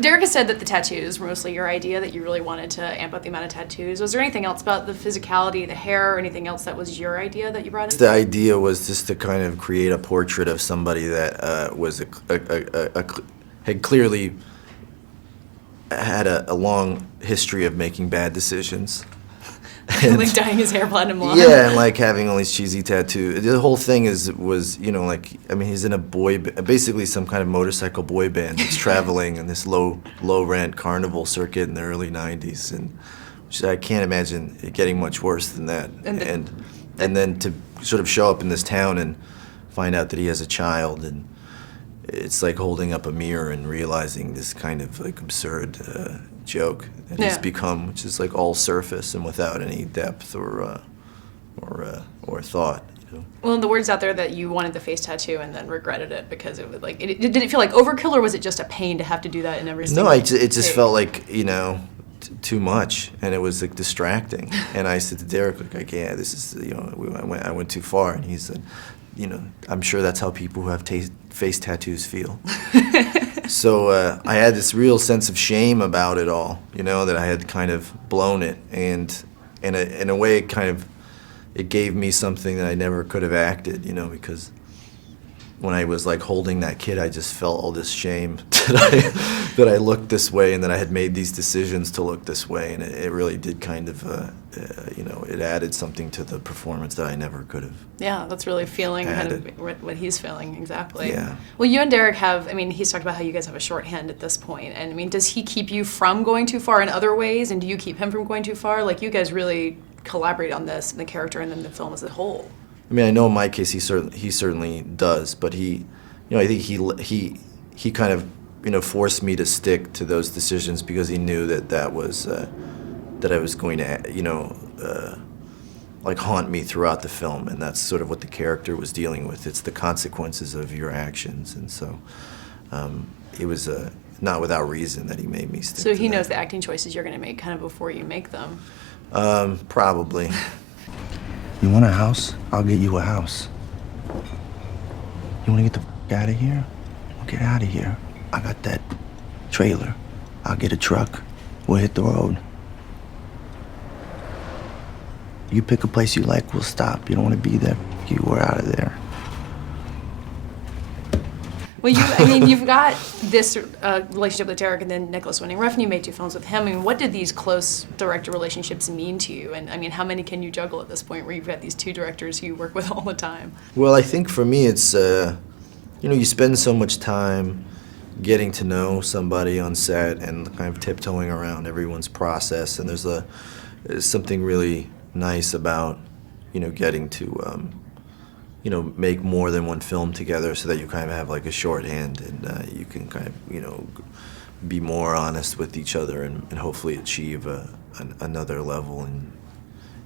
Derek has said that the tattoos were mostly your idea, that you really wanted to amp up the amount of tattoos. Was there anything else about the physicality, the hair, or anything else that was your idea that you brought in? The idea was just to kind of create a portrait of somebody that had clearly had a long history of making bad decisions. Like dyeing his hair platinum blonde. Yeah, and like having all these cheesy tattoos. The whole thing was, you know, like, I mean, he's in a basically some kind of motorcycle boy band that's traveling in this low rent carnival circuit in the early '90s, and which I can't imagine it getting much worse than that. And then to sort of show up in this town and find out that he has a child, and it's like holding up a mirror and realizing this kind of like absurd joke that he's become, which is like all surface and without any depth or thought. You know? Well, the word's out there that you wanted the face tattoo and then regretted it because it was like, did it feel like overkill, or was it just a pain to have to do that in every single No, it just felt like, you know, too much, and it was like distracting. And I said to Derek, like, yeah, this is, you know, I went too far, and he said, you know, I'm sure that's how people who have face tattoos feel. So I had this real sense of shame about it all, you know, that I had kind of blown it, and in a way it gave me something that I never could have acted, you know, because when I was like holding that kid, I just felt all this shame that I looked this way and that I had made these decisions to look this way, and it really did kind of, you know, it added something to the performance that I never could have. Yeah, that's really feeling kind of what he's feeling, exactly. Yeah. Well, you and Derek have, I mean, he's talked about how you guys have a shorthand at this point, and I mean, does he keep you from going too far in other ways, and do you keep him from going too far? Like, you guys really collaborate on this, the character and then the film as a whole. I mean, I know in my case he certainly does, but he, you know, I think he kind of, you know, forced me to stick to those decisions because he knew that was that I was going to, you know, like haunt me throughout the film, and that's sort of what the character was dealing with. It's the consequences of your actions, and so it was not without reason that he made me stick. So he knows the acting choices you're going to make kind of before you make them. Probably. You want a house? I'll get you a house. You want to get the f*** out of here? Well, get out of here. I got that trailer. I'll get a truck. We'll hit the road. You pick a place you like, we'll stop. You don't want to be there, we're out of there. Well, I mean, you've got this relationship with Derek and then Nicholas Winding Refn. You made 2 films with him. I mean, what did these close director relationships mean to you? And I mean, how many can you juggle at this point where you've got these 2 directors who you work with all the time? Well, I think for me it's, you know, you spend so much time getting to know somebody on set and kind of tiptoeing around everyone's process, and there's something really nice about, you know, getting to, you know, make more than one film together so that you kind of have like a shorthand, and you can kind of, you know, be more honest with each other and hopefully achieve another level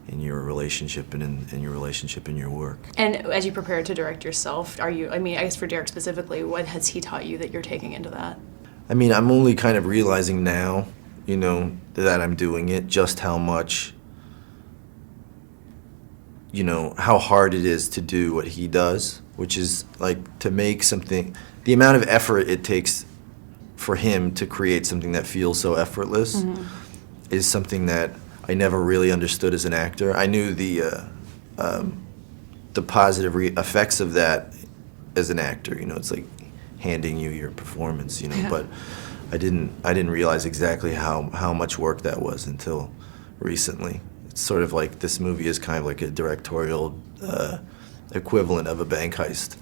in your relationship and in your relationship in your work. And as you prepare to direct yourself, I mean, I guess for Derek specifically, what has he taught you that you're taking into that? I mean, I'm only kind of realizing now, you know, that I'm doing it, just how much, you know, how hard it is to do what he does, which is like to make something, the amount of effort it takes for him to create something that feels so effortless is something that I never really understood as an actor. I knew the positive effects of that as an actor. You know, it's like handing you your performance. You know, but I didn't realize exactly how much work that was until recently. It's sort of like this movie is kind of like a directorial equivalent of a bank heist.